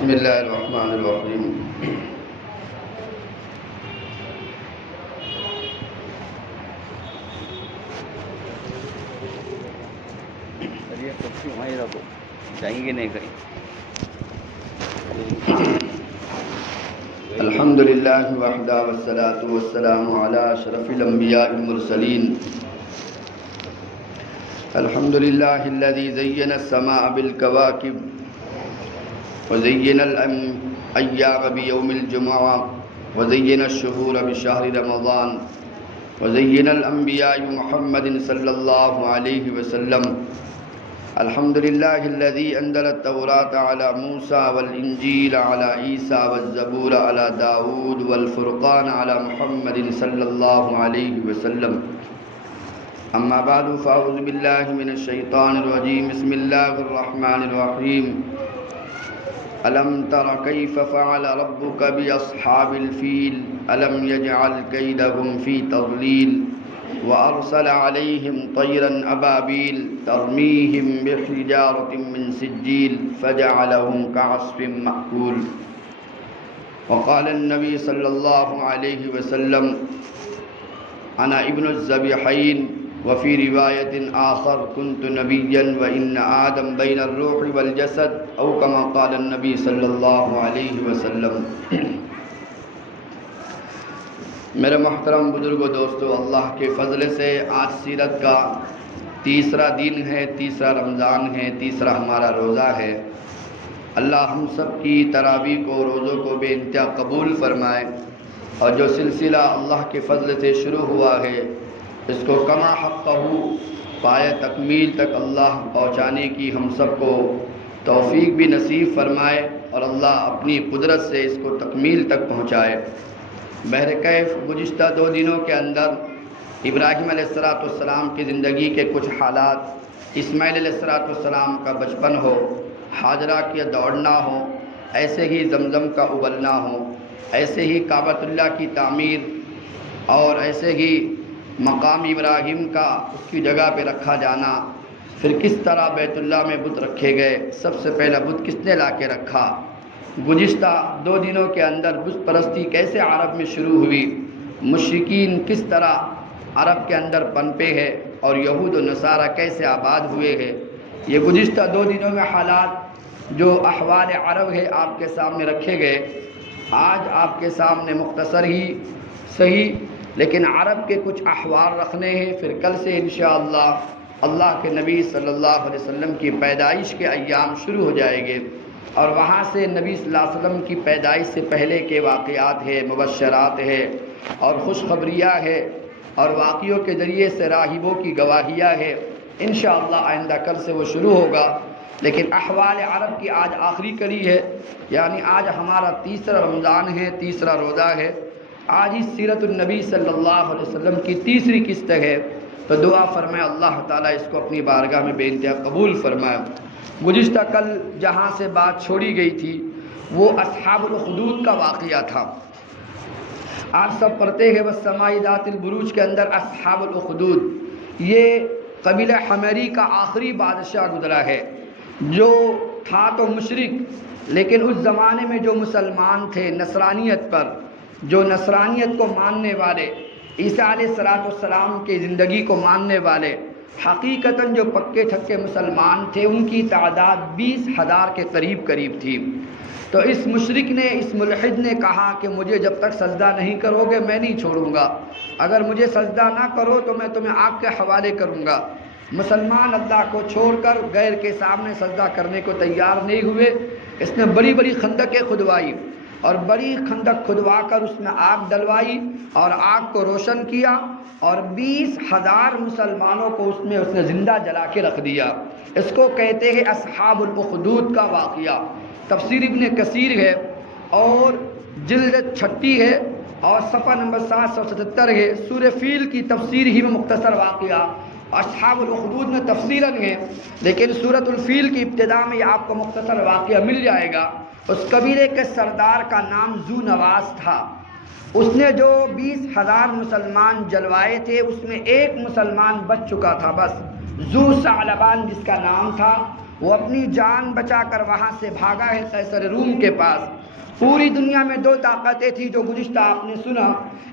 بسم اللہ الرحمن الرحیم۔ جائیں گے نہیں کہیں۔ الحمد للہ وحدہ والصلاة والسلام علی اشرف الانبیاء المرسلین۔ الحمد للہ الذی زین السماء بالکواکب وزین الایام بیوم الجمعہ وزین الشہور بشہر رمضان وزین الانبیاء محمد صلی اللہ علیہ وسلم۔ الحمد للہ الذی انزل التوراۃ علی موسیٰ والانجیل علی عیسیٰ والزبور علی داود والفرقان علی محمد صلی اللہ علیہ وسلم۔ اما بعد فاعوذ باللہ من الشیطان الرجیم، بسم اللہ الرحمن الرحیم۔ الم تر کیف فعل ربک باصحاب الفیل الم یجعل کیدہم فی تضلیل وارسل علیہم طیرا ابابیل ترمیہم بحجارۃ من سجیل فجعلہم کعصف مأکول۔ وقال النبی صلی اللہ علیہ وسلم انا ابن الذبیحین وفی روایت آخر كنت نبیا وان آدم بین الروح والجسد او کما قال النبی صلی اللہ علیہ وسلم۔ میرے محترم بزرگوں دوستو، اللہ کے فضل سے آج سیرت کا تیسرا دن ہے، تیسرا رمضان ہے، تیسرا ہمارا روزہ ہے۔ اللہ ہم سب کی تراویح کو، روزوں کو بے انتہا قبول فرمائے، اور جو سلسلہ اللہ کے فضل سے شروع ہوا ہے اس کو کما حقہ پائے تکمیل تک اللہ پہنچانے کی ہم سب کو توفیق بھی نصیب فرمائے، اور اللہ اپنی قدرت سے اس کو تکمیل تک پہنچائے۔ بہرکیف گزشتہ 2 دنوں کے اندر ابراہیم علیہ السلام کی زندگی کے کچھ حالات، اسماعیل علیہ السلام کا بچپن ہو، ہاجرہ کا دوڑنا ہو، ایسے ہی زمزم کا ابلنا ہو، ایسے ہی کعبۃ اللہ کی تعمیر، اور ایسے ہی مقام ابراہیم کا اس کی جگہ پہ رکھا جانا، پھر کس طرح بیت اللہ میں بت رکھے گئے، سب سے پہلا بت کس نے لا کے رکھا، گزشتہ 2 دنوں کے اندر بت پرستی کیسے عرب میں شروع ہوئی، مشرکین کس طرح عرب کے اندر پنپے ہیں، اور یہود و نصارہ کیسے آباد ہوئے ہیں، یہ گزشتہ 2 دنوں میں حالات جو احوال عرب ہے آپ کے سامنے رکھے گئے۔ آج آپ کے سامنے مختصر ہی صحیح لیکن عرب کے کچھ احوال رکھنے ہیں، پھر کل سے انشاءاللہ اللہ کے نبی صلی اللہ علیہ وسلم کی پیدائش کے ایام شروع ہو جائیں گے، اور وہاں سے نبی صلی اللہ علیہ وسلم کی پیدائش سے پہلے کے واقعات ہے، مبشرات ہے، اور خوشخبریاں ہے، اور واقعوں کے ذریعے سے راہبوں کی گواہیاں ہے۔ انشاءاللہ آئندہ کل سے وہ شروع ہوگا، لیکن احوال عرب کی آج آخری کڑی ہے، یعنی آج ہمارا تیسرا رمضان ہے، تیسرا روزہ ہے، آج اس سیرت النبی صلی اللہ علیہ وسلم کی تیسری قسط ہے، تو دعا فرمائے اللہ تعالیٰ اس کو اپنی بارگاہ میں بے انتہا قبول فرمائے۔ گزشتہ کل جہاں سے بات چھوڑی گئی تھی وہ اصحاب الاخدود کا واقعہ تھا۔ آپ سب پڑھتے ہیں والسماء ذات البروج کے اندر اصحاب الاخدود، یہ قبیلہ حمیری کا آخری بادشاہ گزرا ہے، جو تھا تو مشرک، لیکن اس زمانے میں جو مسلمان تھے نصرانیت پر، جو نصرانیت کو ماننے والے، عیسیٰ علیہ السلام کی زندگی کو ماننے والے، حقیقتاً جو پکے ٹھکے مسلمان تھے، ان کی تعداد 20,000 کے قریب تھی۔ تو اس مشرک نے، اس ملحد نے کہا کہ مجھے جب تک سجدہ نہیں کرو گے میں نہیں چھوڑوں گا، اگر مجھے سجدہ نہ کرو تو میں تمہیں آگ کے حوالے کروں گا۔ مسلمان اللہ کو چھوڑ کر غیر کے سامنے سجدہ کرنے کو تیار نہیں ہوئے۔ اس نے بڑی بڑی خندقیں کھدوائی، اور بڑی خندق کھدوا کر اس میں آگ ڈلوائی اور آگ کو روشن کیا، اور 20,000 مسلمانوں کو اس نے زندہ جلا کے رکھ دیا۔ اس کو کہتے ہیں اصحاب الاخدود کا واقعہ۔ تفسیر ابن کثیر ہے، اور جلد 36 ہے، اور صفحہ نمبر 777 ہے۔ سورہ فیل کی تفسیر ہی میں مختصر واقعہ اصحاب الاخدود میں تفصیلاً ہے، لیکن سورۃ الفیل کی ابتدا میں آپ کو مختصر واقعہ مل جائے گا۔ اس قبیلے کے سردار کا نام ذو نواس تھا۔ اس نے جو 20,000 مسلمان جلوائے تھے اس میں ایک مسلمان بچ چکا تھا، بس ذو ثعلبان جس کا نام تھا، وہ اپنی جان بچا کر وہاں سے بھاگا ہے قیصر روم کے پاس۔ پوری دنیا میں دو طاقتیں تھیں جو گزشتہ آپ نے سنا،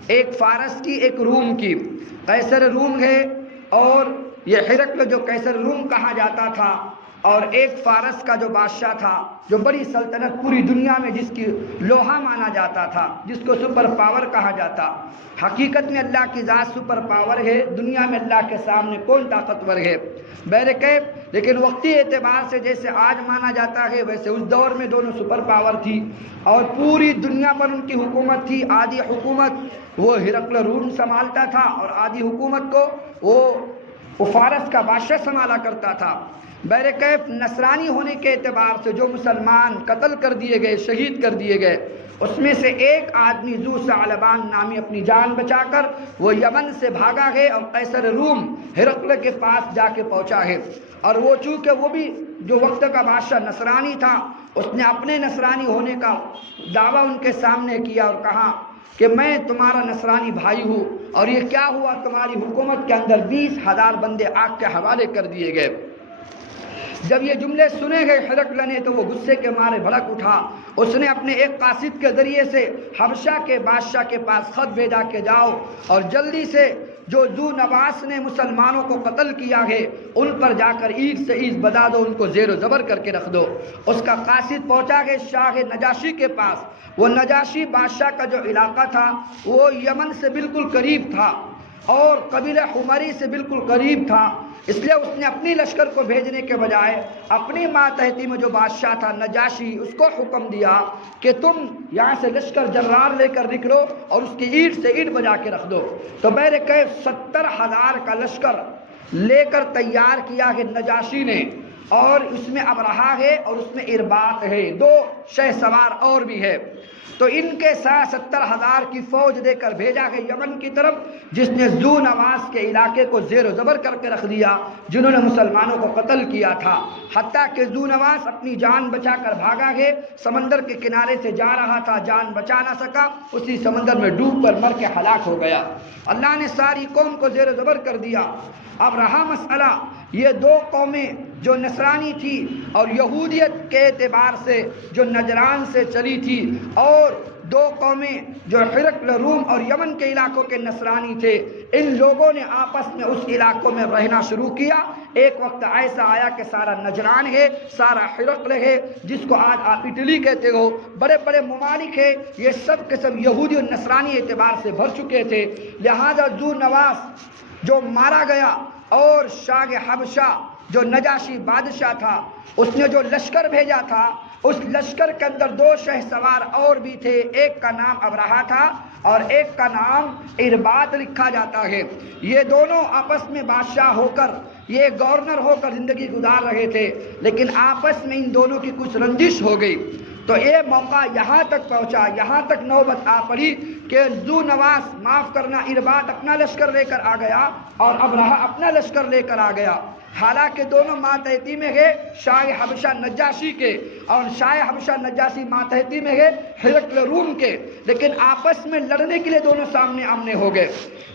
ایک فارس کی، ایک روم کی۔ قیصر روم ہے اور یہ ہرقل جو قیصر روم کہا جاتا تھا، اور ایک فارس کا جو بادشاہ تھا، جو بڑی سلطنت پوری دنیا میں جس کی لوہا مانا جاتا تھا، جس کو سپر پاور کہا جاتا۔ حقیقت میں اللہ کی ذات سپر پاور ہے، دنیا میں اللہ کے سامنے کون طاقتور ہے بہرکیف۔ لیکن وقتی اعتبار سے جیسے آج مانا جاتا ہے، ویسے اس دور میں دونوں سپر پاور تھی اور پوری دنیا پر ان کی حکومت تھی۔ آدھی حکومت وہ ہرقل روم سنبھالتا تھا اور آدھی حکومت کو وہ فارس کا بادشاہ سنبھالا کرتا تھا۔ بہرکیف نصرانی ہونے کے اعتبار سے جو مسلمان قتل کر دیے گئے، شہید کر دیے گئے، اس میں سے ایک آدمی ذو ثعلبان نامی اپنی جان بچا کر وہ یمن سے بھاگا ہے اور قیصر روم ہرقل کے پاس جا کے پہنچا ہے۔ اور وہ چونکہ وہ بھی جو وقت کا بادشاہ نصرانی تھا، اس نے اپنے نصرانی ہونے کا دعویٰ ان کے سامنے کیا اور کہا کہ میں تمہارا نصرانی بھائی ہوں، اور یہ کیا ہوا، تمہاری حکومت کے اندر 20,000 بندے آگ کے حوالے کر دیے گئے۔ جب یہ جملے سنے گئے ہرقل نے تو وہ غصے کے مارے بھڑک اٹھا۔ اس نے اپنے ایک قاصد کے ذریعے سے حبشہ کے بادشاہ کے پاس خط بھیجا کہ جاؤ اور جلدی سے جو ذو نواس نے مسلمانوں کو قتل کیا ہے ان پر جا کر اینٹ سے اینٹ بجا دو، ان کو زیر و زبر کر کے رکھ دو۔ اس کا قاصد پہنچا گئے شاہ نجاشی کے پاس۔ وہ نجاشی بادشاہ کا جو علاقہ تھا وہ یمن سے بالکل قریب تھا اور قبیلہ حمری سے بالکل قریب تھا، اس لیے اس نے اپنی لشکر کو بھیجنے کے بجائے اپنی ماتحتی میں جو بادشاہ تھا نجاشی، اس کو حکم دیا کہ تم یہاں سے لشکر جرار لے کر نکلو اور اس کی اینٹ سے اینٹ بجا کے رکھ دو۔ تو بہرکیف 70,000 کا لشکر لے کر تیار کیا ہے نجاشی نے، اور اس میں ابرہہ ہے اور اس میں ارباط ہے، 2 شہ سوار اور بھی ہے۔ تو ان کے ساتھ 70,000 کی فوج دے کر بھیجا ہے یمن کی طرف، جس نے ذو نواس کے علاقے کو زیر و زبر کر کے رکھ دیا، جنہوں نے مسلمانوں کو قتل کیا تھا۔ حتیٰ کہ ذو نواس اپنی جان بچا کر بھاگا ہے، سمندر کے کنارے سے جا رہا تھا، جان بچا نہ سکا، اسی سمندر میں ڈوب کر مر کے ہلاک ہو گیا۔ اللہ نے ساری قوم کو زیر و زبر کر دیا۔ اب رہا مسئلہ، یہ 2 قومیں جو نصرانی تھی اور یہودیت کے اعتبار سے جو نجران سے چلی تھی، اور 2 قومیں جو ہرقل روم اور یمن کے علاقوں کے نصرانی تھے، ان لوگوں نے آپس میں اس علاقوں میں رہنا شروع کیا۔ ایک وقت ایسا آیا کہ سارا نجران ہے، سارا ہرقل ہے، جس کو آج آپ اٹلی کہتے ہو، بڑے بڑے ممالک ہیں، یہ سب کے سب یہودی اور نصرانی اعتبار سے بھر چکے تھے۔ لہذا ذو نواس جو مارا گیا، اور شاہ حبشہ جو نجاشی بادشاہ تھا، اس نے جو لشکر بھیجا تھا، اس لشکر کے اندر 2 شہ سوار اور بھی تھے، ایک کا نام ابرہہ تھا اور ایک کا نام ارباط لکھا جاتا ہے۔ یہ دونوں آپس میں بادشاہ ہو کر، یہ گورنر ہو کر زندگی گزار رہے تھے، لیکن آپس میں ان دونوں کی کچھ رنجش ہو گئی۔ تو یہ موقع یہاں تک پہنچا، یہاں تک نوبت آ پڑی کہ ذو نواس، معاف کرنا، ارباط اپنا لشکر لے کر آ گیا اور ابرہہ اپنا لشکر لے کر آ گیا۔ حالانکہ دونوں ماتحتی میں گئے شاہ حبشہ نجاشی کے، اور شاہ حبشہ نجاشی ماتحتی میں گئے ہرقل روم کے، لیکن آپس میں لڑنے کے لیے دونوں سامنے آمنے ہو گئے۔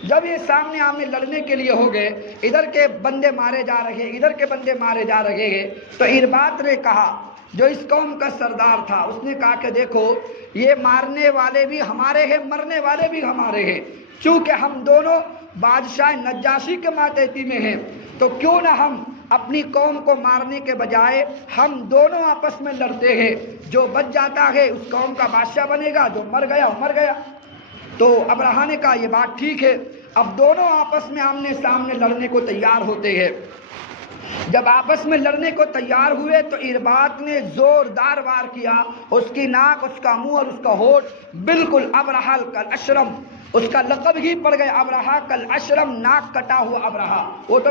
جب یہ سامنے آمنے لڑنے کے لیے ہو گئے، ادھر کے بندے مارے جا رہے، ادھر کے بندے مارے جا رہے ہیں، تو ارباط نے کہا، جو اس قوم کا سردار تھا، اس نے کہا کہ دیکھو، یہ مارنے والے بھی ہمارے ہیں، مرنے والے بھی ہمارے ہیں، چونکہ ہم دونوں بادشاہ نجاشی کے ماتحتی میں ہیں، تو کیوں نہ ہم اپنی قوم کو مارنے کے بجائے ہم دونوں آپس میں لڑتے ہیں، جو بچ جاتا ہے اس قوم کا بادشاہ بنے گا، جو مر گیا وہ مر گیا۔ تو ابرہہ نے کہا یہ بات ٹھیک ہے۔ اب دونوں آپس میں آمنے سامنے لڑنے کو تیار ہوتے ہیں۔ جب آپس میں لڑنے کو تیار ہوئے تو ارباط نے زوردار وار کیا، اس کی ناک، اس کا منہ اور اس کا ہونٹ بالکل ابرہہ کالاشرم، اس کا لقب ہی پڑ گیا ابرہہ کالاشرم، ناک کٹا ہوا ابرہہ۔ وہ تو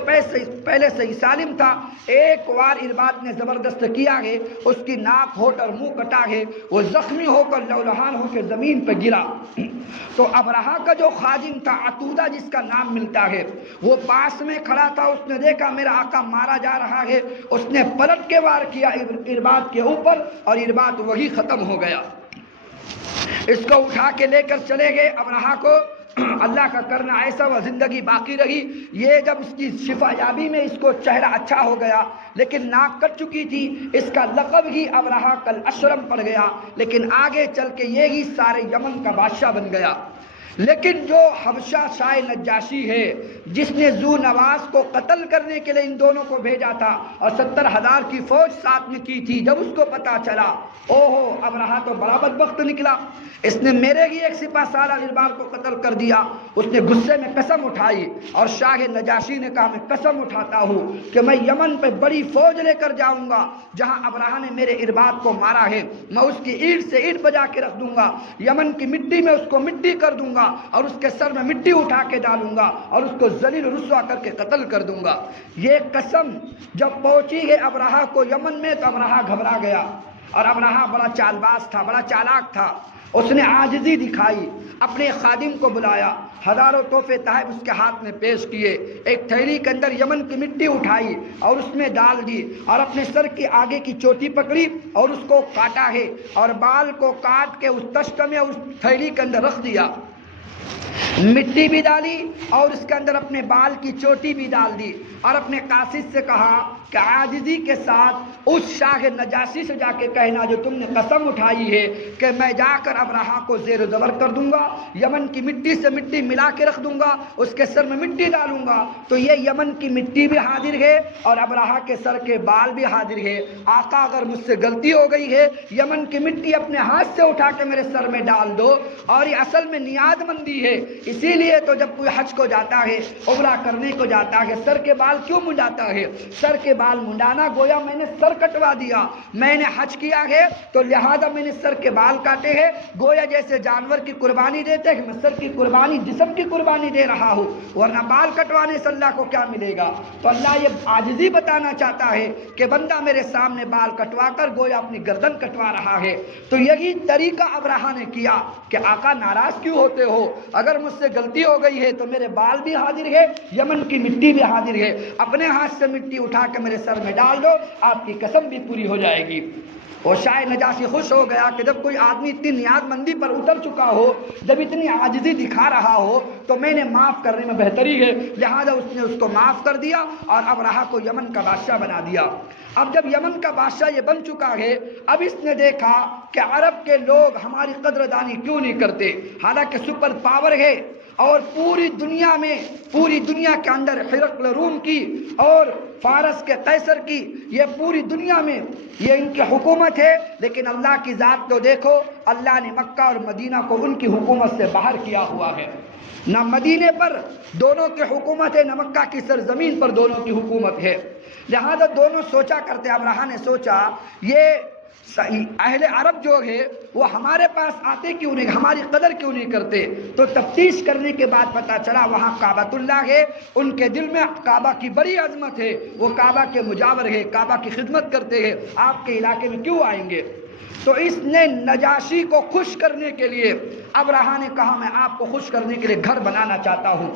پہلے سے ہی سالم تھا، ایک وار ارباط نے زبردست کیا ہے، اس کی ناک، ہونٹ اور منہ کٹا ہے، وہ زخمی ہو کر لہولہان ہو کے زمین پہ گرا۔ تو ابرہہ کا جو خادم تھا، عتودہ جس کا نام ملتا ہے، وہ پاس میں کھڑا تھا، اس نے دیکھا میرا آقا مارا جا رہا ہے، اس نے پلٹ کے وار کیا ارباط کے اوپر، اور ارباط وہی ختم ہو گیا۔ اس کو اٹھا کے لے کر چلے گئے ابرہہ کو، اللہ کا کرنا ایسا وہ زندگی باقی رہی۔ یہ جب اس کی شفا یابی میں اس کو چہرہ اچھا ہو گیا، لیکن ناک کٹ چکی تھی، اس کا لقب ہی ابرہہ الاشرم پڑ گیا، لیکن آگے چل کے یہی سارے یمن کا بادشاہ بن گیا۔ لیکن جو حبشہ شاہ نجاشی ہے، جس نے ذو نواس کو قتل کرنے کے لیے ان دونوں کو بھیجا تھا اور 70,000 کی فوج ساتھ میں کی تھی، جب اس کو پتا چلا اوہو ابرہہ تو بڑا بدبخت نکلا، اس نے میرے ہی ایک سپہ سالار غربال کو قتل کر دیا، اس نے غصے میں قسم اٹھائی اور شاہ نجاشی نے کہا میں قسم اٹھاتا ہوں کہ میں یمن پہ بڑی فوج لے کر جاؤں غا، جہاں ابرہہ نے میرے ارباد کو مارا ہے میں اس کی اینٹ سے اینٹ بجا کے رکھ دوں گا، یمن کی مٹی میں اس کو مٹی کر دوں گا اور اس کے سر میں مٹی اٹھا کے ڈالوں گا اور اس کو ذلیل رسوا کر کے قتل کر دوں گا۔ یہ قسم جب پہنچی ہے ابرہہ کو یمن میں تو ابرہہ گھبرا گیا، اور ابرہہ بڑا چالباز تھا، بڑا چالاک تھا، اس نے عاجزی دکھائی، اپنے خادم کو بلایا، ہزاروں تحفے تحائف اس کے ہاتھ میں پیش کیے، ایک تھیلی کے اندر یمن کی مٹی اٹھائی اور اس میں ڈال دی اور اپنے سر کی آگے کی چوٹی پکڑی اور اس کو کاٹا ہے اور بال کو کاٹ کے اس تشت میں اس تھیلی کے اندر رکھ دیا، مٹی بھی ڈالی اور اس کے اندر اپنے بال کی چوٹی بھی ڈال دی اور اپنے قاصد سے کہا کہ عاجزی کے ساتھ اس شاہ نجاشی سے جا کے کہنا جو تم نے قسم اٹھائی ہے کہ میں جا کر ابرہہ کو زیر و زبر کر دوں گا، یمن کی مٹی سے مٹی ملا کے رکھ دوں گا، اس کے سر میں مٹی ڈالوں گا، تو یہ یمن کی مٹی بھی حاضر ہے اور ابرہہ کے سر کے بال بھی حاضر ہے۔ آقا اگر مجھ سے غلطی ہو گئی ہے، یمن کی مٹی اپنے ہاتھ سے اٹھا کے میرے سر میں ڈال دو، اور یہ اصل میں نیاز مندی ہے، اسی لیے تو جب کوئی حج کو جاتا ہے، عمرہ کرنے کو جاتا ہے، سر کے بال کیوں منڈاتا ہے؟ سر کے بال منڈانا گویا میں نے سر کٹوا دیا، میں نے حج کیا ہے تو لہذا میں نے سر کے بال کاٹے ہیں، گویا جیسے جانور کی قربانی دیتے ہیں، میں سر کی قربانی جسم کی قربانی دے رہا ہوں، ورنہ بال کٹوانے سے اللہ کو کیا ملے گا؟ تو اللہ یہ عاجزی بتانا چاہتا ہے کہ بندہ میرے سامنے بال کٹوا کر گویا اپنی گردن کٹوا رہا ہے۔ تو یہی طریقہ ابرہہ نے کیا کہ آقا ناراض کیوں ہوتے ہو؟ اگر مجھ سے غلطی ہو گئی ہے تو میرے بال بھی حاضر ہے، یمن کی مٹی بھی حاضر ہے، اپنے ہاتھ سے مٹی اٹھا کے میرے سر میں ڈال دو، آپ کی قسم بھی پوری ہو جائے گی۔ اور شاہ نجاشی خوش ہو گیا کہ جب کوئی آدمی اتنی نیاز مندی پر اتر چکا ہو، جب اتنی عاجزی دکھا رہا ہو تو میں نے معاف کرنے میں بہتری ہے، لہذا اس نے اس کو معاف کر دیا اور ابرہہ کو یمن کا بادشاہ بنا دیا۔ اب جب یمن کا بادشاہ یہ بن چکا ہے، اب اس نے دیکھا کہ عرب کے لوگ ہماری قدردانی کیوں نہیں کرتے، حالانکہ سپر پاور ہے اور پوری دنیا میں، پوری دنیا کے اندر ہرقل روم کی اور فارس کے قیصر کی، یہ پوری دنیا میں یہ ان کی حکومت ہے، لیکن اللہ کی ذات تو دیکھو، اللہ نے مکہ اور مدینہ کو ان کی حکومت سے باہر کیا ہوا ہے، نہ مدینے پر دونوں کی حکومت ہے، نہ مکہ کی سرزمین پر دونوں کی حکومت ہے، لہذا دونوں سوچا کرتے، ابرہہ نے سوچا یہ اہل عرب جو ہے وہ ہمارے پاس آتے کیوں نہیں، ہماری قدر کیوں نہیں کرتے؟ تو تفتیش کرنے کے بعد پتہ چلا وہاں کعبۃ اللہ ہے، ان کے دل میں کعبہ کی بڑی عظمت ہے، وہ کعبہ کے مجاور ہے، کعبہ کی خدمت کرتے ہیں، آپ کے علاقے میں کیوں آئیں گے؟ تو اس نے نجاشی کو خوش کرنے کے لیے، ابرہہ نے کہا میں آپ کو خوش کرنے کے لیے گھر بنانا چاہتا ہوں،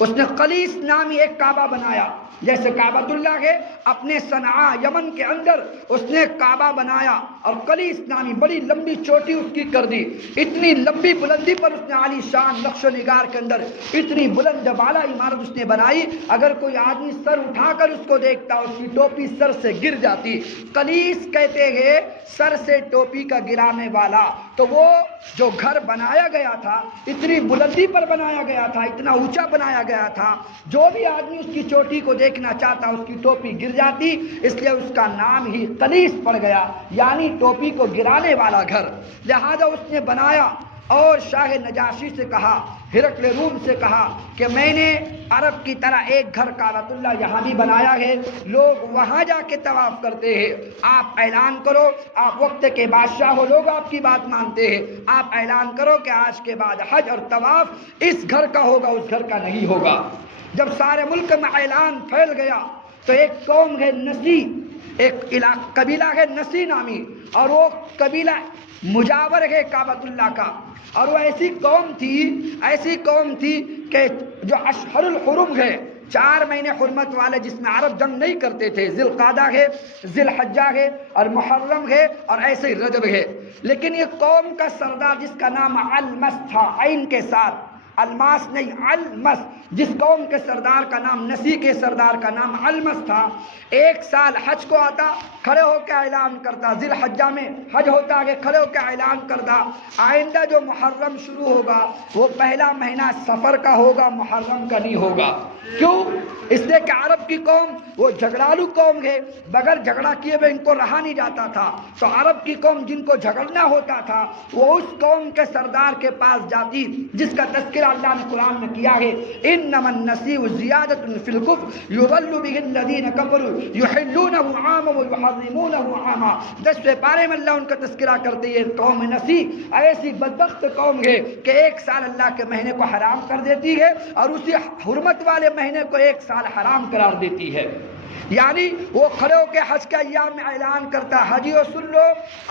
اس نے قلیس نامی ایک کعبہ بنایا، جیسے کعبۃ اللہ ہے، اپنے صنعاء یمن کے اندر اس نے کعبہ بنایا اور قلیس نامی بڑی لمبی چوٹی اس کی کر دی، اتنی لمبی بلندی پر اس نے عالی شان نقش و نگار کے اندر اتنی بلند بالا عمارت اس نے بنائی، اگر کوئی آدمی سر اٹھا کر اس کو دیکھتا اس کی ٹوپی سر سے گر جاتی۔ قلیس کہتے ہیں سر سے ٹوپی کا گرانے والا، تو وہ جو گھر بنایا گیا تھا اتنی بلندی پر بنایا گیا تھا، اتنا اونچا بنایا گیا تھا، جو بھی آدمی اس کی چوٹی کو دیکھنا چاہتا اس کی ٹوپی گر جاتی، اس لیے اس کا نام ہی قلیس پڑ گیا، یعنی ٹوپی کو گرانے والا گھر، لہذا اس نے بنایا اور شاہ نجاشی سے کہا، ہرقل روم سے کہا کہ میں نے عرب کی طرح ایک گھر کعبۃ اللہ یہاں بھی بنایا ہے، لوگ وہاں جا کے طواف کرتے ہیں، آپ اعلان کرو، آپ وقت کے بادشاہ ہو، لوگ آپ کی بات مانتے ہیں، آپ اعلان کرو کہ آج کے بعد حج اور طواف اس گھر کا ہوگا، اس گھر کا نہیں ہوگا۔ جب سارے ملک میں اعلان پھیل گیا تو ایک قوم ہے نسی، ایک قبیلہ ہے نسی نامی، اور وہ قبیلہ مجاور ہے کعبۃ اللہ کا، اور وہ ایسی قوم تھی کہ جو اشہر الحرم ہے، 4 مہینے حرمت والے جس میں عرب جنگ نہیں کرتے تھے، ذی القعدہ ہے، ذی الحجہ ہے اور محرم ہے اور ایسے ہی رجب ہے. لیکن یہ قوم کا سردار جس کا نام المس تھا، عین کے ساتھ، الماس نہیں المس، جس قوم کے سردار کا نام، نسی کے سردار کا نام المس تھا، 1 سال حج کو آتا، کھڑے ہو کے اعلان کرتا، ذی الحجہ میں حج ہوتا ہے، کھڑے ہو کے اعلان کرتا آئندہ جو محرم شروع ہوگا وہ پہلا مہینہ سفر کا ہوگا، محرم کا نہیں ہوگا. کیوں؟ اس لیے کہ عرب کی قوم وہ جھگڑالو قوم ہے، بغیر جھگڑا کیے ہوئے ان کو رہا نہیں جاتا تھا. تو عرب کی قوم جن کو جھگڑنا ہوتا تھا وہ اس قوم کے سردار کے پاس جاتی جس کا تذکرہ اللہ نے قرآن میں کیا ہے، انما النسیء زیادۃ فی الکفر یضل بہ الذین کفروا یحلونہ عاما ویحرمونہ عاما. 10ویں پارے میں اللہ ان کا تذکرہ کرتے ہیں. قوم نسی ایسی بدبخت قوم ہے کہ 1 سال اللہ کے مہینے کو حرام کر دیتی ہے اور اسی حرمت والے مہینے کو 1 سال حرام قرار دیتی ہے. یعنی وہ کھڑے ہو کے حج کے ایام میں اعلان کرتا، حجیو سن لو،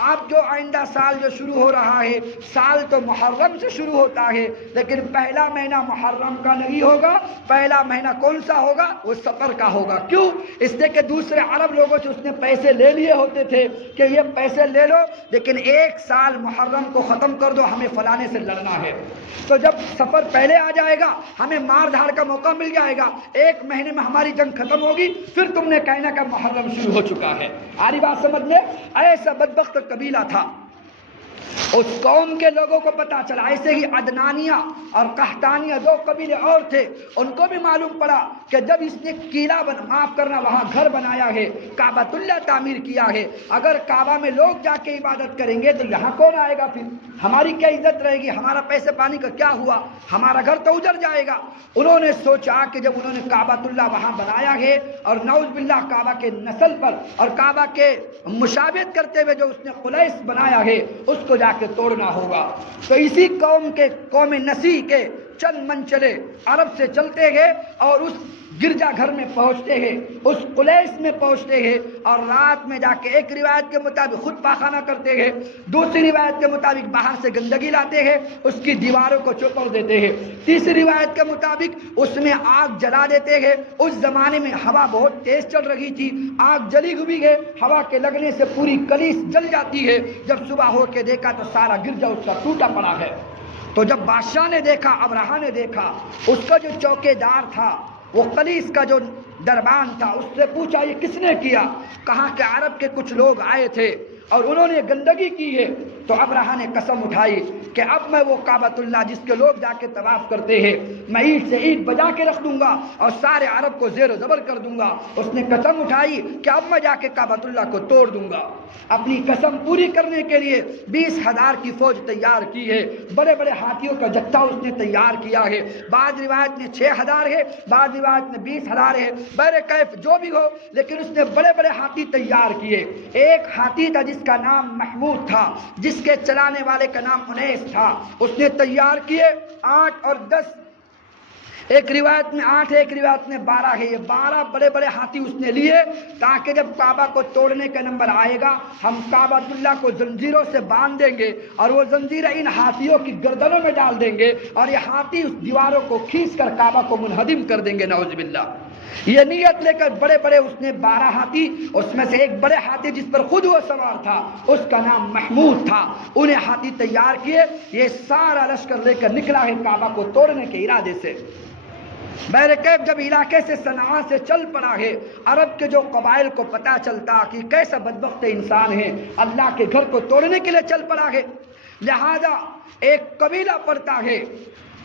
آپ جو آئندہ سال جو شروع ہو رہا ہے، سال تو محرم سے شروع ہوتا ہے لیکن پہلا مہینہ محرم کا نہیں ہوگا، پہلا مہینہ کون سا ہوگا؟ وہ سفر کا ہوگا. کیوں؟ اس لیے کہ دوسرے عرب لوگوں سے اس نے پیسے لے لیے ہوتے تھے کہ یہ پیسے لے لو لیکن 1 سال محرم کو ختم کر دو، ہمیں فلانے سے لڑنا ہے. تو جب سفر پہلے آ جائے گا ہمیں مار دھاڑ کا موقع مل جائے گا، 1 مہینے میں ہماری جنگ ختم ہوگی، پھر تم نے کہنا کہ محرم شروع ہو چکا ہے. آری بات سمجھ میں؟ ایسا بدبخت قبیلہ تھا. اس قوم کے لوگوں کو پتا چلا. ایسے ہی عدنانیہ اور قحطانیہ 2 قبیلے اور تھے، ان کو بھی معلوم پڑا کہ جب اس نے قلعہ معاف کرنا وہاں گھر بنایا ہے، کعبۃ اللہ تعمیر کیا ہے، اگر کعبہ میں لوگ جا کے عبادت کریں گے تو یہاں کون آئے گا؟ پھر ہماری کیا عزت رہے گی؟ ہمارا پیسے پانی کا کیا ہوا؟ ہمارا گھر تو اجڑ جائے گا. انہوں نے سوچا کہ جب انہوں نے کعبۃ اللہ وہاں بنایا ہے اور نعوذ باللہ کعبہ کے نسل پر اور کعبہ کے مشابہت کرتے ہوئے جو اس نے قلیس بنایا ہے اس کو جا کے توڑنا ہوگا. تو اسی قوم نسی کے چند منچلے عرب سے چلتے گئے اور اس گرجا گھر میں پہنچتے ہیں، اس قلیس میں پہنچتے ہیں اور رات میں جا کے ایک روایت کے مطابق خود پاخانہ کرتے ہیں، دوسری روایت کے مطابق باہر سے گندگی لاتے ہیں، اس کی دیواروں کو چوپڑ دیتے ہیں، تیسری روایت کے مطابق اس میں آگ جلا دیتے ہیں. اس زمانے میں ہوا بہت تیز چل رہی تھی، آگ جلی ہوئی ہے، ہوا کے لگنے سے پوری کلیس جل جاتی ہے. جب صبح ہو کے دیکھا تو سارا گرجا اس کا ٹوٹا پڑا ہے. تو جب بادشاہ نے دیکھا، ابرہہ نے دیکھا، اس کا جو چوکیدار تھا، وہ کلیس کا جو دربان تھا، اس سے پوچھا یہ کس نے کیا؟ کہا کہ عرب کے کچھ لوگ آئے تھے اور انہوں نے گندگی کی ہے. تو ابرہہ نے قسم اٹھائی کہ اب میں وہ کعبۃ اللہ جس کے لوگ جا کے طواف کرتے ہیں میں اینٹ سے اینٹ بجا کے رکھ دوں گا اور سارے عرب کو زیر و زبر کر دوں گا. اس نے قسم اٹھائی کہ اب میں جا کے کعبۃ اللہ کو توڑ دوں گا. اپنی قسم پوری کرنے کے لیے 20,000 کی فوج تیار کی ہے، بڑے بڑے ہاتھیوں کا جتھا اس نے تیار کیا ہے. بعض روایت میں 6,000 ہے، بعض روایت میں 20,000 ہے، بہرکیف جو بھی ہو لیکن اس نے بڑے بڑے ہاتھی تیار کیے. ایک ہاتھی تھا جس کا نام محمود تھا، جس کے چلانے والے کا نام انیس تھا. اس نے تیار کیے 8 اور 10، ایک روایت میں 8 ہے، ایک روایت میں 12 ہے. یہ 12 بڑے بڑے ہاتھی اس نے لیے تاکہ جب کعبہ کو توڑنے کا نمبر آئے گا ہم کعبۃ اللہ کو زنجیروں سے باندھ دیں گے اور وہ زنجیریں ان ہاتھیوں کی گردنوں میں ڈال دیں گے اور یہ ہاتھی اس دیواروں کو کھینچ کر کعبہ کو منہدم کر دیں گے. نعوذ باللہ. یہ نیت لے کر بڑے بڑے اس نے 12 ہاتھی، اس میں سے ایک بڑے ہاتھی جس پر خود وہ سوار تھا اس کا نام محمود تھا، انہیں ہاتھی تیار کیے. یہ سارا لشکر لے کر نکلا ہے کعبہ کو توڑنے کے ارادے سے. بہرکیف جب علاقے سے صنعاء سے چل پڑا ہے، عرب کے جو قبائل کو پتہ چلتا کہ کیسا بدبخت انسان ہے، اللہ کے گھر کو توڑنے کے لیے چل پڑا ہے. لہذا ایک قبیلہ پڑتا ہے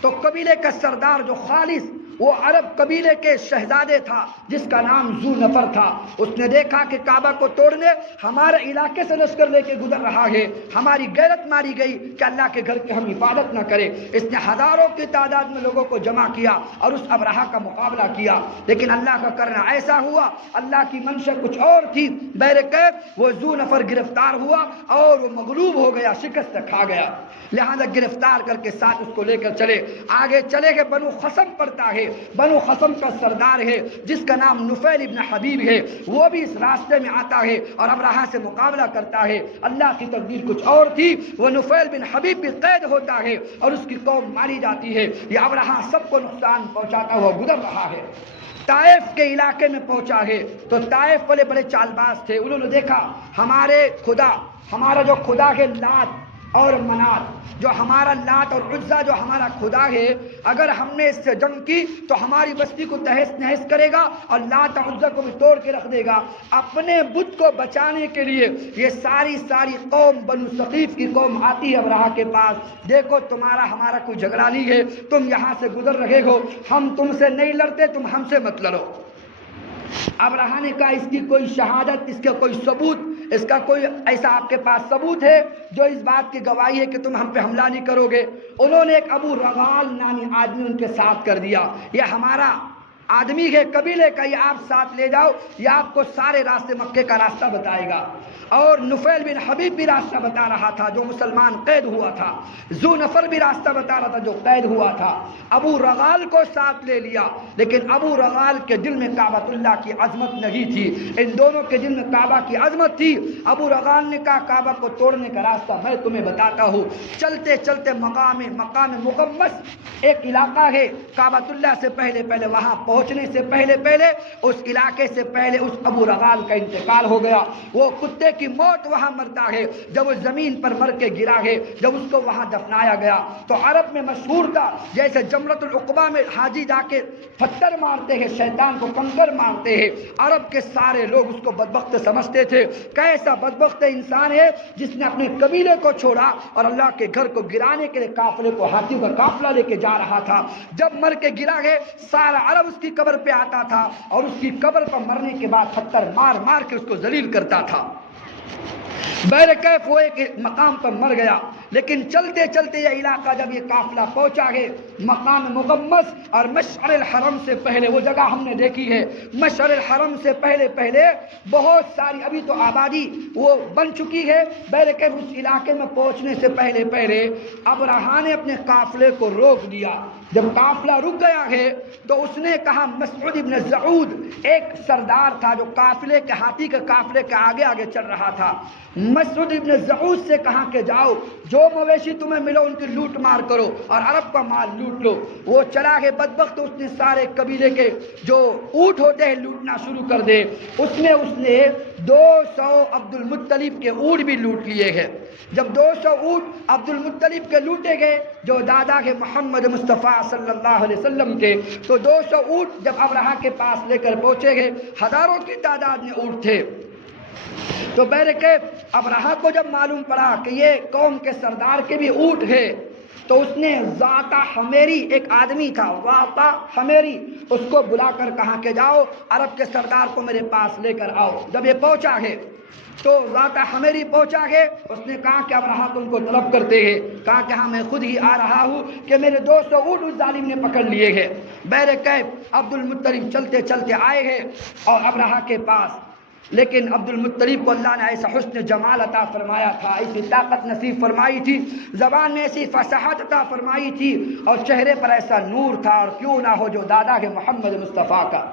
تو قبیلے کا سردار جو خالص وہ عرب قبیلے کے شہزادے تھا جس کا نام ذو نفر تھا، اس نے دیکھا کہ کعبہ کو توڑنے ہمارے علاقے سے لشکر لے کے گزر رہا ہے، ہماری غیرت ماری گئی کہ اللہ کے گھر کی ہم حفاظت نہ کریں. اس نے ہزاروں کی تعداد میں لوگوں کو جمع کیا اور اس ابرہہ کا مقابلہ کیا. لیکن اللہ کا کرنا ایسا ہوا، اللہ کی منشا کچھ اور تھی. بہرکیف وہ ذو نفر گرفتار ہوا اور وہ مغلوب ہو گیا، شکست کھا گیا. لہذا گرفتار کر کے ساتھ اس کو لے کر چلے. آگے چلے گئے. بنو خصم پڑتا ہے، بنو خصم کا سردار ہے جس کا نام نفیل ابن حبیب ہے، وہ بھی اس راستے میں آتا ہے اور ابرہہ سے مقابلہ کرتا ہے. اللہ کی تقدیر کچھ اور تھی، وہ نفیل بن حبیب بھی قید ہوتا ہے اور اس کی قوم ماری جاتی ہے. یہ ابرہہ سب کو نقصان پہنچاتا ہوا گزر رہا ہے. طائف کے علاقے میں پہنچا ہے تو طائف والے بڑے چالباز تھے. انہوں نے دیکھا ہمارا جو خدا ہے لات اور منات، جو ہمارا لات اور عزا جو ہمارا خدا ہے، اگر ہم نے اس سے جنگ کی تو ہماری بستی کو تہس نہس کرے گا اور لات اور عزا کو بھی توڑ کے رکھ دے گا. اپنے بت کو بچانے کے لیے یہ ساری قوم بنو ثقیف کی قوم آتی ہے ابرہہ کے پاس. دیکھو ہمارا کوئی جھگڑا نہیں ہے، تم یہاں سے گزر رہے ہو، ہم تم سے نہیں لڑتے، تم ہم سے مت لڑو. ابرہہ نے کہا اس کی کوئی شہادت، اس کا کوئی ثبوت، اس کا کوئی ایسا آپ کے پاس ثبوت ہے جو اس بات کی گواہی ہے کہ تم ہم پہ حملہ نہیں کرو گے؟ انہوں نے ایک ابو رغال نامی آدمی ان کے ساتھ کر دیا. یہ ہمارا آدمی ہے قبیلے کا، یہ آپ ساتھ لے جاؤ، یہ آپ کو سارے راستے مکے کا راستہ بتائے گا. اور نفیل بن حبیب بھی راستہ بتا رہا تھا جو مسلمان قید ہوا تھا. ذو نفر بھی راستہ بتا رہا تھا جو قید ہوا تھا. ابو رغال کو ساتھ لے لیا، لیکن ابو رغال کے دل میں کعبۃ اللہ کی عظمت نہیں تھی، ان دونوں کے دل میں کعبہ کی عظمت تھی. ابو رغال نے کہا کعبہ کو توڑنے کا راستہ میں تمہیں بتاتا ہوں. چلتے چلتے مقام مقمص ایک علاقہ ہے کعبۃ اللہ سے پہلے وہاں پہنچنے سے پہلے اس علاقے سے پہلے اس ابو رغال کا انتقال ہو گیا. وہ کتے کی موت وہاں مرتا ہے جب وہ زمین پر مر کے گرا ہے، جب اس کو وہاں دفنایا گیا. تو عرب میں مشہور تھا، جیسے جمرۃ العقبہ میں حاجی جا کے پتھر مارتے ہیں، شیطان کو کنکر مارتے ہیں، عرب کے سارے لوگ اس کو بدبخت سمجھتے تھے. کیسا بدبخت انسان ہے جس نے اپنے قبیلے کو چھوڑا اور اللہ کے گھر کو گرانے کے لیے قافلے کو، ہاتھیوں کا قافلہ لے کے جا رہا تھا. جب مر کے گرا ہے سارا عرب اس کی قبر پہ آتا تھا اور اس کی قبر پر مرنے کے بعد پتھر مار مار کے اس کو ذلیل کرتا تھا. بہرکیف وہ ایک مقام پر مر گیا. لیکن چلتے چلتے یہ علاقہ جب یہ قافلہ پہنچا ہے مقام مقمص اور مشعر الحرم سے پہلے، وہ جگہ ہم نے دیکھی ہے، مشعر الحرم سے پہلے بہت ساری ابھی تو آبادی وہ بن چکی ہے. بہرکیف اس علاقے میں پہنچنے سے پہلے ابرہہ نے اپنے قافلے کو روک دیا. جب قافلہ رک گیا ہے تو اس نے کہا، مسعود ابن زعود ایک سردار تھا جو قافلے کے ہاتھی کے قافلے کے آگے چل رہا تھا. مسعود ابن زعود سے کہا کہ جاؤ، جو مویشی تمہیں ملو ان کی لوٹ مار کرو اور عرب کا مال لوٹ لو. وہ چلا گئے بدبخت، اس نے سارے قبیلے کے جو اونٹ ہوتے ہیں لوٹنا شروع کر دے. اس نے 200 عبد المطلب کے اونٹ بھی لوٹ لیے ہیں. جب 200 اونٹ عبد المطلب کے لوٹے گئے جو دادا کے محمد مصطفیٰ صلی اللہ علیہ وسلم کے، تو 200 اونٹ جب ابرہہ کے پاس لے کر پہنچے گئے، ہزاروں کی تعداد میں اونٹ تھے. تو بہرکیف ابرہہ کو جب معلوم پڑا کہ یہ قوم کے سردار کے بھی اونٹ ہے تو اس نے ذاتہ حمیری، ایک آدمی تھا ذاتہ حمیری، اس کو بلا کر کہا کہ جاؤ عرب کے سردار کو میرے پاس لے کر آؤ. جب یہ پہنچا ہے تو ذاتہ حمیری پہنچا ہے، اس نے کہا کہ ابرہہ تم کو طلب کرتے ہیں. کہا کہ ہاں میں خود ہی آ رہا ہوں کہ میرے 200 اونٹ اس ظالم نے پکڑ لیے ہیں. بہرکیف عبد المطلب چلتے چلتے آئے ہیں اور ابرہہ کے پاس. لیکن عبد المطلب کو اللہ نے ایسا حسن جمال عطا فرمایا تھا، ایسی طاقت نصیب فرمائی تھی، زبان میں ایسی فصاحت عطا فرمائی تھی اور چہرے پر ایسا نور تھا، اور کیوں نہ ہو جو دادا کے محمد مصطفیٰ کا.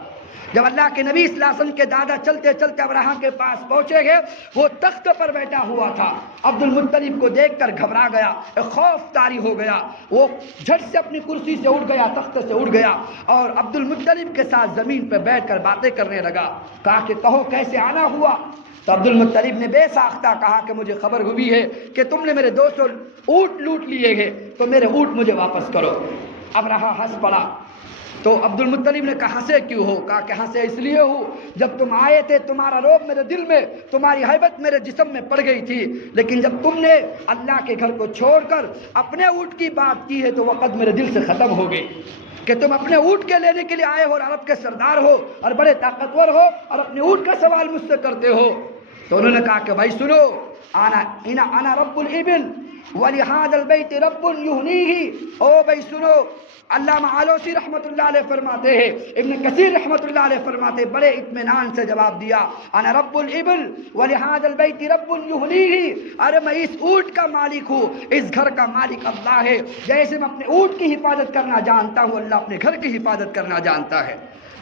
جب اللہ کے نبی صلی اللہ علیہ وسلم کے دادا چلتے چلتے ابرہہ کے پاس پہنچے گئے، وہ تخت پر بیٹھا ہوا تھا. عبد المطلب کو دیکھ کر گھبرا گیا، خوف طاری ہو گیا. وہ جھٹ سے اپنی کرسی سے اٹھ گیا، تخت سے اٹھ گیا اور عبد المطلب کے ساتھ زمین پہ بیٹھ کر باتیں کرنے لگا. کہا کہ کہو کیسے آنا ہوا؟ تو عبد المطلب نے بے ساختہ کہا کہ مجھے خبر ہوئی ہے کہ تم نے میرے 200 اونٹ لوٹ لیے ہیں، تو میرے اونٹ مجھے واپس کرو. ابرہہ ہنس پڑا. تو عبد المطلب نے کہا ہنسے کیوں ہو؟ کہا کہ ہنسے اس لیے ہوں، جب تم آئے تھے تمہارا روب میرے دل میں، تمہاری ہیبت میرے جسم میں پڑ گئی تھی، لیکن جب تم نے اللہ کے گھر کو چھوڑ کر اپنے اونٹ کی بات کی ہے تو وقت میرے دل سے ختم ہو گئی کہ تم اپنے اونٹ کے لینے کے لیے آئے ہو اور عرب کے سردار ہو اور بڑے طاقتور ہو اور اپنے اونٹ کا سوال مجھ سے کرتے ہو. تو انہوں نے کہا کہ بھائی سنو، انا رب الابل ولہذا البیت رب یہنیہ. او بھائی سنو، علامہ آلوسی رحمۃ اللہ علیہ فرماتے ہیں، ابن کثیر رحمۃ اللہ علیہ فرماتے ہیں، بڑے اطمینان سے جواب دیا، انا رب الابل ولہذا البیت رب یہنیہ. ارے میں اس اونٹ کا مالک ہوں، اس گھر کا مالک اللہ ہے. جیسے میں اپنے اونٹ کی حفاظت کرنا جانتا ہوں، اللہ اپنے گھر کی حفاظت کرنا جانتا ہے.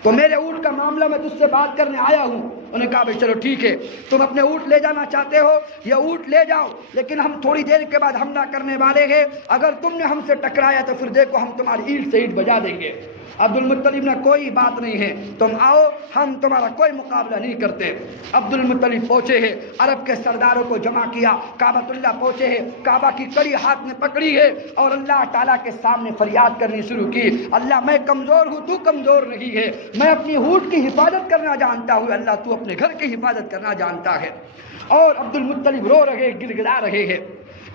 تو میرے اونٹ کا معاملہ میں تجھ سے بات کرنے آیا ہوں۔ انہوں نے کہا بھائی چلو ٹھیک ہے، تم اپنے اونٹ لے جانا چاہتے ہو یا اونٹ لے جاؤ، لیکن ہم تھوڑی دیر کے بعد حملہ کرنے والے ہیں، اگر تم نے ہم سے ٹکرایا تو پھر دیکھو ہم تمہاری اینٹ سے اینٹ بجا دیں گے۔ عبد المطلب نے کوئی بات نہیں ہے، تم آؤ، ہم تمہارا کوئی مقابلہ نہیں کرتے۔ عبد المطلب پہنچے ہیں، عرب کے سرداروں کو جمع کیا، کعبۃ اللہ پہنچے ہیں، کعبہ کی کڑی ہاتھ میں پکڑی ہے اور اللہ تعالیٰ کے سامنے فریاد کرنی شروع کی، اللہ میں کمزور ہوں، تو کمزور نہیں ہے، میں اپنی اونٹ کی حفاظت کرنا جانتا ہوں، اللہ تو اپنے گھر کی حفاظت کرنا جانتا ہے۔ اور عبد المطلب رو رہے، گڑ گڑا رہے ہیں،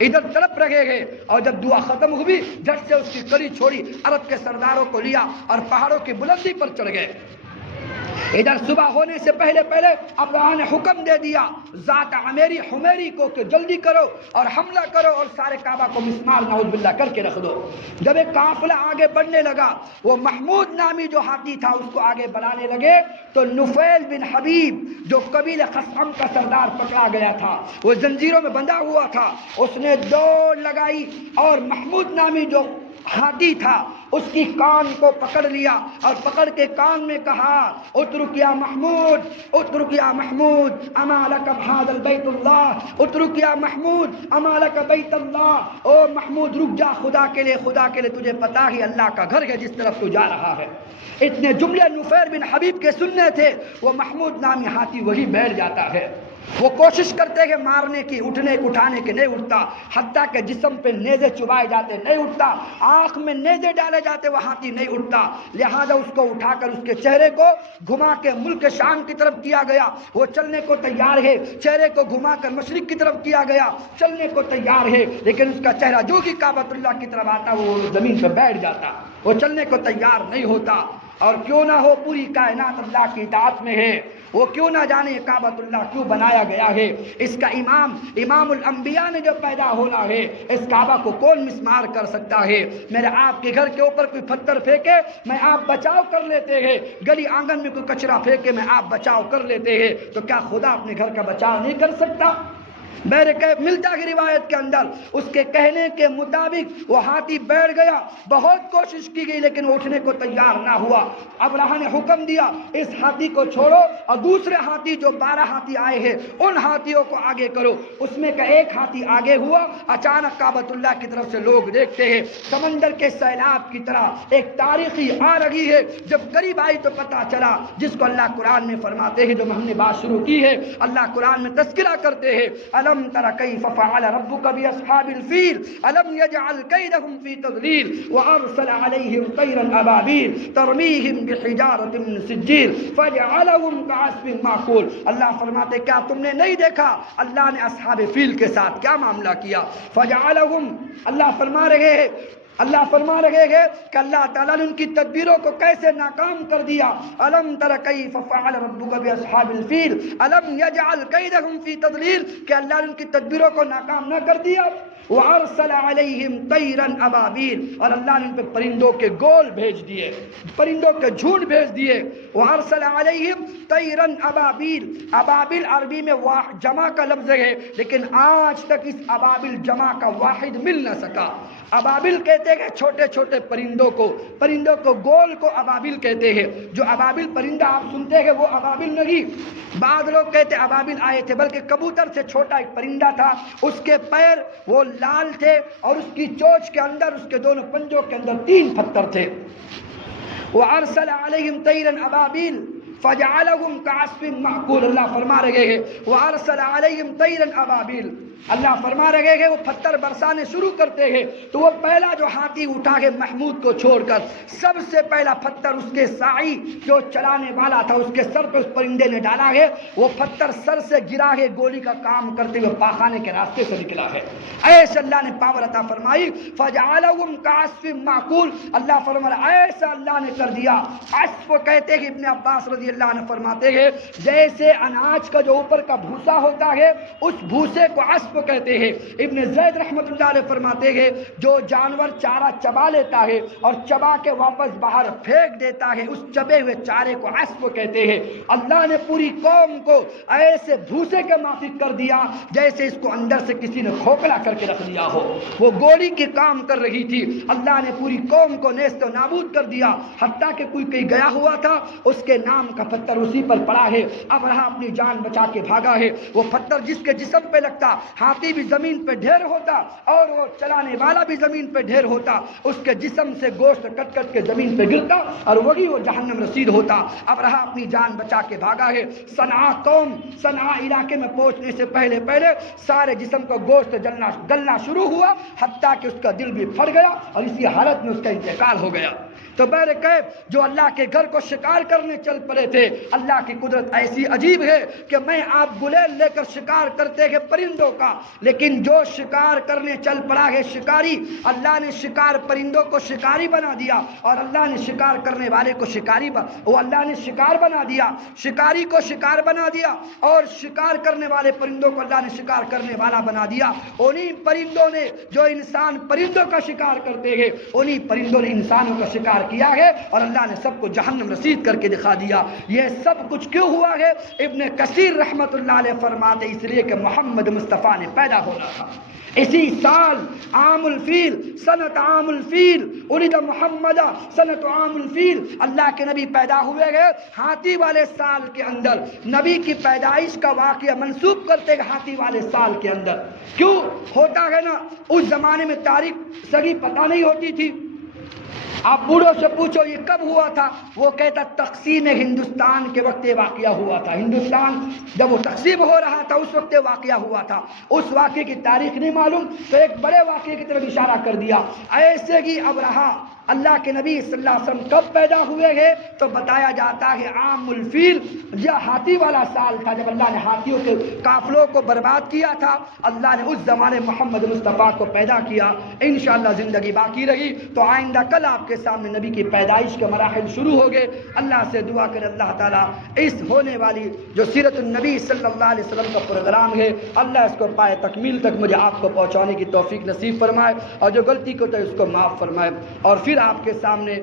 ادھر تڑپ رہے ہیں، اور جب دعا ختم ہوئی جھٹ سے اس کی کڑی چھوڑی، عرب کے سرداروں کو لیا اور پہاڑوں کی بلندی پر چڑھ گئے۔ ادھر صبح ہونے سے پہلے ابراہ نے حکم دے دیا ذات عمیری حمیری کو کہ جلدی کرو اور حملہ کرو اور سارے کعبہ کو مسمار نعوذ باللہ کر کے رکھ دو۔ جب ایک قافلہ آگے بڑھنے لگا، وہ محمود نامی جو ہاتھی تھا اس کو آگے بڑھانے لگے تو نفیل بن حبیب جو قبیلہ خثعم کا سردار پکڑا گیا تھا، وہ زنجیروں میں بندھا ہوا تھا، اس نے دوڑ لگائی اور محمود نامی جو ہاتھی تھا اس کی کان کو پکڑ لیا اور پکڑ کے کان میں کہا اترک یا محمود، اترک یا محمود اما لک بھاد البیت اللہ، اترک یا محمود اما لک بیت اللہ، او محمود رک جا، خدا کے لیے تجھے پتا ہی اللہ کا گھر ہے جس طرف تو جا رہا ہے۔ اتنے جملے نفیر بن حبیب کے سننے تھے، وہ محمود نامی ہاتھی وہی بیٹھ جاتا ہے، وہ کوشش کرتے ہیں مارنے کی، اٹھنے اٹھانے کے، نہیں اٹھتا، حتیٰ کہ جسم پہ نیزے چبائے جاتے نہیں اٹھتا، آنکھ میں نیزے ڈالے جاتے وہ ہاتھی نہیں اٹھتا، لہذا اس کو اٹھا کر اس کے چہرے کو گھما کے ملک شام کی طرف کیا گیا، وہ چلنے کو تیار ہے، چہرے کو گھما کر مشرق کی طرف کیا گیا، چلنے کو تیار ہے، لیکن اس کا چہرہ جو کہ کعبۃ اللہ کی طرف آتا وہ زمین پہ بیٹھ جاتا، وہ چلنے کو تیار نہیں ہوتا۔ اور کیوں نہ ہو پوری کائنات اللہ کی اطاعت میں ہے، وہ کیوں نہ جانے کعبۃ اللہ کیوں بنایا گیا ہے، اس کا امام الانبیاء نے جو پیدا ہونا ہے، اس کعبہ کو کون مسمار کر سکتا ہے؟ میرے آپ کے گھر کے اوپر کوئی پتھر پھینکے میں آپ بچاؤ کر لیتے ہیں، گلی آنگن میں کوئی کچرا پھینکے میں آپ بچاؤ کر لیتے ہیں، تو کیا خدا اپنے گھر کا بچاؤ نہیں کر سکتا؟ ملتا ہے روایت کے اندر، اس کے کہنے کے مطابق وہ ہاتھی بیٹھ گیا، بہت کوشش کی گئی لیکن اٹھنے کو تیار نہ ہوا۔ ابراہ نے حکم دیا اس ہاتھی کو چھوڑو اور دوسرے ہاتھی جو 12 ہاتھی آئے ہیں ان ہاتھیوں کو آگے کرو۔ اس میں کا ایک ہاتھی آگے ہوا، اچانک کعبۃ اللہ کی طرف سے لوگ دیکھتے ہیں سمندر کے سیلاب کی طرح ایک تاریخی آ رہی ہے، جب قریب آئی تو پتہ چلا جس کو اللہ قرآن میں فرماتے ہیں، جو ہم نے بات شروع کی ہے، اللہ قرآن میں تذکرہ کرتے ہیں الم تر کیف فعل ربک باصحاب الفیل الم یجعل کیدہم فی تضلیل وارسل علیہم طیرا ابابیل ترمیہم بحجارۃ من سجیل فجعلہم کعصف مأکول۔ اللہ فرماتے کیا تم نے نہیں دیکھا اللہ نے اصحاب فیل کے ساتھ کیا معاملہ کیا؟ فجعلہم، اللہ فرما رہے ہیں کہ اللہ تعالیٰ نے ان کی تدبیروں کو کیسے ناکام کر دیا۔ الم تر کیف فعل ربک باصحاب الفیل الم یجعل کیدہم فی تضلیل، کہ اللہ نے ان کی تدبیروں کو ناکام نہ کر دیا۔ وارسل علیہم طیرا ابابیل، اور اللہ نے ان پہ پرندوں کے گول بھیج دیے، پرندوں کے جھنڈ بھیج دیے۔ وارسل علیہم طیرا ابابیل، ابابیل عربی میں جمع کا لفظ ہے، لیکن آج تک اس ابابیل جمع کا واحد مل نہ سکا۔ ابابیل کہتے ہیں چھوٹے چھوٹے پرندوں کو گول کو ابابیل کہتے ہیں۔ جو ابابیل پرندہ آپ سنتے ہیں وہ ابابیل نہیں، بعض لوگ کہتے ابابیل آئے تھے، بلکہ کبوتر سے چھوٹا ایک پرندہ تھا، اس کے پیر وہ لال تھے اور اس کی چونچ کے اندر، اس کے دونوں پنجوں کے اندر 3 پتھر تھے۔ وارسل علیہم طیرا ابابیل فجعلہم کعصف مأکول، اللہ فرما رہے ہیں وارسل علیہم طیرا ابابیل، اللہ فرما رہے ہیں وہ پتھر برسانے شروع کرتے ہیں تو وہ پہلا جو ہاتھی اٹھا ہے محمود کو چھوڑ کر، سب سے پہلا پتھر اس کے سائی جو چلانے والا تھا اس کے سر پہ اس پرندے نے ڈالا ہے، وہ پتھر سر سے گرا ہے، گولی کا کام کرتے ہوئے پاخانے کے راستے سے نکلا ہے۔ ایسے اللہ نے پاور عطا فرمائی، فجعلہم کعصف مأکول، اللہ فرما ایسا اللہ نے کر دیا۔ عصف کہتے ہیں ابن عباس رضی اللہ عنہ فرماتے ہیں جیسے اناج کا جو اوپر کا بھوسا ہوتا ہے اس بھوسے کو عصف کہتے ہیں۔ ابن زید رحمۃ اللہ علیہ فرماتے ہیں جو جانور چارہ چبا لیتا ہے اور چبا کے واپس باہر پھینک دیتا ہے اس چبے ہوئے چارے کو عصف کہتے ہیں۔ اللہ نے پوری قوم کو ایسے بھوسے کے مافک کر دیا جیسے اس کو اندر سے کسی نے کھوکھلا کر کے رکھ دیا ہو، وہ گولی کے کام کر رہی تھی۔ اللہ نے پوری قوم کو نیست و نابود کر دیا، حتیٰ کہ کوئی کہیں گیا ہوا تھا اس کے نام کا پتھر اسی پر پڑا ہے، اب رہا اپنی جان بچا کے بھاگا ہے۔ وہ پتھر جس کے جسم پہ لگتا ہاتھی بھی زمین پہ ڈھیر ہوتا اور وہ چلانے والا بھی زمین پہ ڈھیر ہوتا، اس کے جسم سے گوشت کٹ کٹ کے زمین پہ گرتا اور وہی وہ جہنم رسید ہوتا، اب رہا اپنی جان بچا کے بھاگا ہے۔ صنعاء قوم صنعاء علاقے میں پہنچنے سے پہلے سارے جسم کو گوشت گلنا شروع ہوا، حتیٰ کہ اس کا دل بھی پھٹ گیا اور اسی حالت میں اس کا انتقال ہو گیا۔ تو بہرکیف جو اللہ کے گھر کو شکار کرنے چل پڑے تھے، اللہ کی قدرت ایسی عجیب ہے کہ میں آپ گلیل لے کر شکار کرتے ہیں پرندوں کا، لیکن جو شکار کرنے چل پڑا ہے شکاری، اللہ نے شکار پرندوں کو شکاری بنا دیا اور اللہ نے شکار کرنے والے کو اللہ نے شکار بنا دیا، شکاری کو شکار بنا دیا اور شکار کرنے والے پرندوں کو اللہ نے شکار کرنے والا بنا دیا۔ انہی پرندوں نے جو انسان پرندوں کا شکار کرتے ہیں انہی پرندوں نے انسانوں کا شکار کیا ہے اور اللہ نے سب کو جہنم رسید کر کے دکھا دیا۔ یہ سب کچھ کیوں ہوا ہے؟ ابن کثیر رحمت اللہ علیہ فرماتے اس لیے کہ محمد مصطفیٰ نے پیدا ہونا تھا۔ اسی سال عام الفیل سنت عام الفیل ولد محمد سنت عام الفیل، اللہ کے نبی پیدا ہوئے گئے ہاتھی والے سال کے اندر۔ نبی کی پیدائش کا واقعہ منسوب کرتے ہیں ہاتھی والے سال کے اندر۔ کیوں ہوتا ہے نا، اس زمانے میں تاریخ صحیح پتہ نہیں ہوتی تھی، آپ بوڑھوں سے پوچھو یہ کب ہوا تھا، وہ کہتا تقسیم ہندوستان کے وقت یہ واقعہ ہوا تھا، ہندوستان جب وہ تقسیم ہو رہا تھا اس وقت واقعہ ہوا تھا۔ اس واقعے کی تاریخ نہیں معلوم تو ایک بڑے واقعے کی طرف اشارہ کر دیا۔ ایسے ہی اب رہا اللہ کے نبی صلی اللہ علیہ وسلم کب پیدا ہوئے ہیں تو بتایا جاتا ہے عام الفیل، یہ ہاتھی والا سال تھا جب اللہ نے ہاتھیوں کے قافلوں کو برباد کیا تھا۔ اللہ نے اس زمانے محمد مصطفیٰ کو پیدا کیا۔ انشاءاللہ زندگی باقی رہی تو آئندہ کل آپ کے سامنے نبی کی پیدائش کے مراحل شروع ہو گئے۔ اللہ سے دعا کرے اللہ تعالیٰ اس ہونے والی جو سیرت النبی صلی اللہ علیہ وسلم کا پروگرام ہے اللہ اس کو پائے تکمیل تک مجھے آپ کو پہنچانے کی توفیق نصیب فرمائے اور جو غلطی کو تو اس کو معاف فرمائے، اور پھر آپ کے سامنے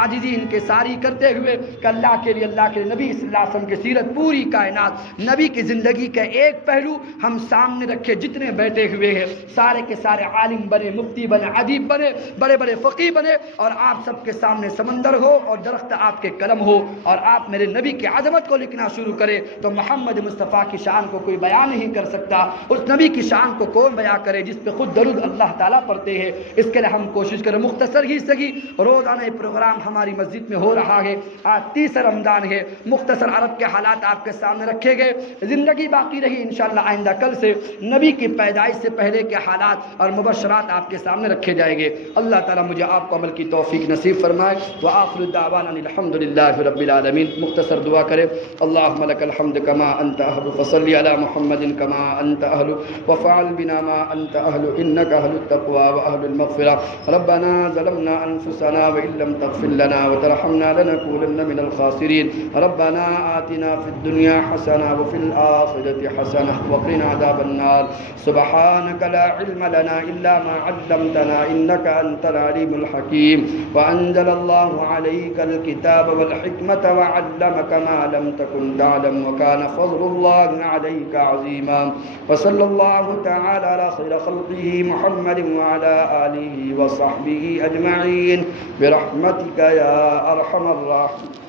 عاجزی انکساری کرتے ہوئے کہ اللہ کے لیے نبی صلی اللہ علیہ وسلم کی سیرت پوری کائنات نبی کی زندگی کا ایک پہلو ہم سامنے رکھے، جتنے بیٹھے ہوئے ہیں سارے کے سارے عالم بنے، مفتی بنے، ادیب بنے، بڑے بڑے فقیہ بنے اور آپ سب کے سامنے سمندر ہو اور درخت آپ کے قلم ہو اور آپ میرے نبی کی عظمت کو لکھنا شروع کرے تو محمد مصطفیٰ کی شان کو کوئی بیان نہیں کر سکتا، اس نبی کی شان کو کون بیان کرے جس پہ خود درود اللہ تعالیٰ پڑھتے ہیں۔ اس کے لیے ہم کوشش کریں، مختصر ہی سگی روزانہ پروگرام ہماری مسجد میں ہو رہا ہے، آج 30 رمضان ہے، مختصر عرب کے حالات آپ کے سامنے رکھے گئے، زندگی باقی رہی انشاءاللہ آئندہ کل سے نبی کی پیدائش سے پہلے کے حالات اور مبشرات آپ کے سامنے رکھے جائیں گے۔ اللہ تعالیٰ مجھے آپ کو عمل کی توفیق نصیب فرمائے۔ وآخر دعوانا الحمدللہ رب العالمین۔ مختصر دعا کرے، اللہم لک الحمد کما انت اہل، فصلی علی محمد کما انت اہل، وفعل بنا ما انت اہل، انک اہل التقوی واہل المغفرہ۔ ربنا ظلمنا انفسنا وان لم تغفر لنا وترحمنا لنكونن من الخاسرین۔ ربنا آتنا فی الدنیا حسنہ وفی الآخرۃ حسنہ وقنا عذاب النار۔ سبحانک لا علم لنا الا ما علمتنا انک انت العلیم الحکیم۔ وانزل اللہ علیک الکتاب والحکمۃ وعلمک ما لم تکن تعلم وکان فضل اللہ علیک عظیما۔ وصلی اللہ تعالی علی خیر خلقہ محمد وعلی آلہ وصحبہ اجمعین برحمتک یا ارحم الراحمین۔